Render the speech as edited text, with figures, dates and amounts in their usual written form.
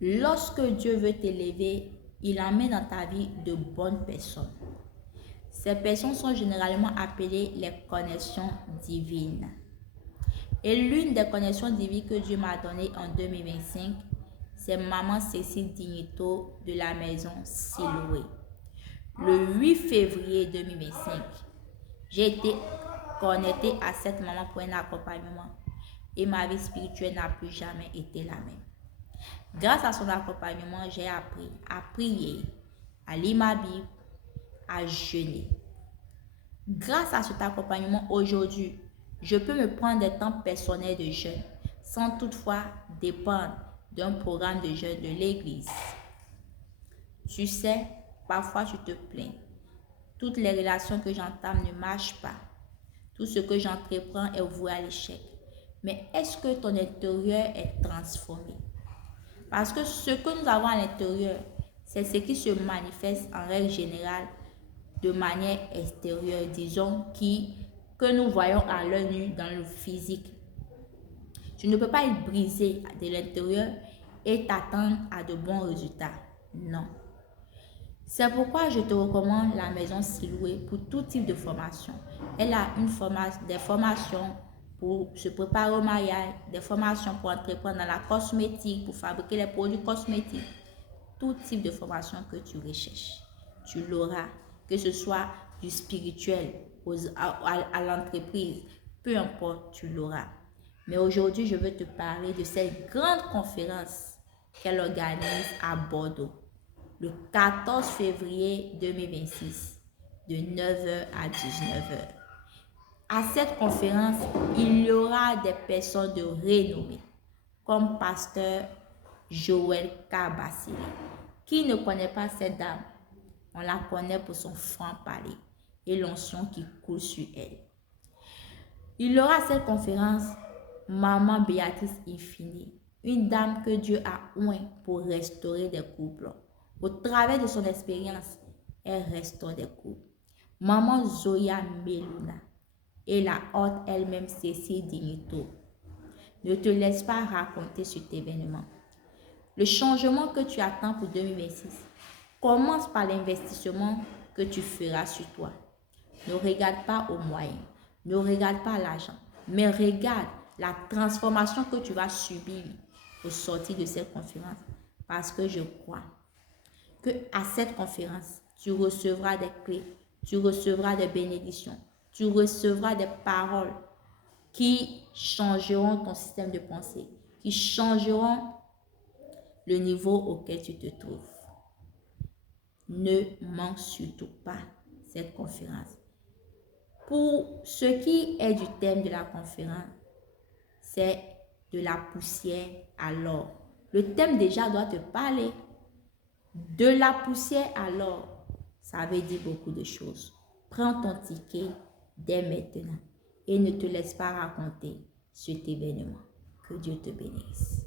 Lorsque Dieu veut t'élever, il emmène dans ta vie de bonnes personnes. Ces personnes sont généralement appelées les connexions divines. Et l'une des connexions divines que Dieu m'a données en 2025, c'est maman Cécile Dignito de la maison Siloué. Le 8 février 2025, j'ai été connectée à cette maman pour un accompagnement et ma vie spirituelle n'a plus jamais été la même. Grâce à son accompagnement, j'ai appris à prier, à lire ma Bible, à jeûner. Grâce à cet accompagnement, aujourd'hui, je peux me prendre des temps personnels de jeûne sans toutefois dépendre d'un programme de jeûne de l'église. Tu sais, parfois tu te plains. Toutes les relations que j'entame ne marchent pas. Tout ce que j'entreprends est voué à l'échec. Mais est-ce que ton intérieur est transformé? Parce que ce que nous avons à l'intérieur, c'est ce qui se manifeste en règle générale de manière extérieure, disons, que nous voyons à l'œil nu dans le physique. Tu ne peux pas être brisé de l'intérieur et t'attendre à de bons résultats. Non. C'est pourquoi je te recommande la maison Siloué pour tout type de formation. Elle a des formations pour se préparer au mariage, des formations pour entreprendre dans la cosmétique, pour fabriquer les produits cosmétiques. Tout type de formation que tu recherches, tu l'auras. Que ce soit du spirituel à l'entreprise, peu importe, tu l'auras. Mais aujourd'hui, je veux te parler de cette grande conférence qu'elle organise à Bordeaux, le 14 février 2026, de 9h à 19h. À cette conférence, il y aura des personnes de renommée, comme pasteur Joël Kabassili. Qui ne connaît pas cette dame? On la connaît pour son franc-parler et l'onction qui coule sur elle. Il y aura à cette conférence Maman Béatrice Infini, une dame que Dieu a oint pour restaurer des couples. Au travers de son expérience, elle restaure des couples. Maman Zoya Melouna et la haute elle-même Cécile Dignito. Ne te laisse pas raconter cet événement. Le changement que tu attends pour 2026 commence par l'investissement que tu feras sur toi. Ne regarde pas aux moyens, ne regarde pas l'argent, mais regarde la transformation que tu vas subir au sortir de cette conférence. Parce que je crois que à cette conférence, tu recevras des clés, tu recevras des bénédictions, tu recevras des paroles qui changeront ton système de pensée, qui changeront le niveau auquel tu te trouves. Ne manque surtout pas cette conférence. Pour ce qui est du thème de la conférence, c'est de la poussière à l'or. Le thème déjà doit te parler. De la poussière à l'or, ça veut dire beaucoup de choses. Prends ton ticket dès maintenant et ne te laisse pas raconter cet événement. Que Dieu te bénisse.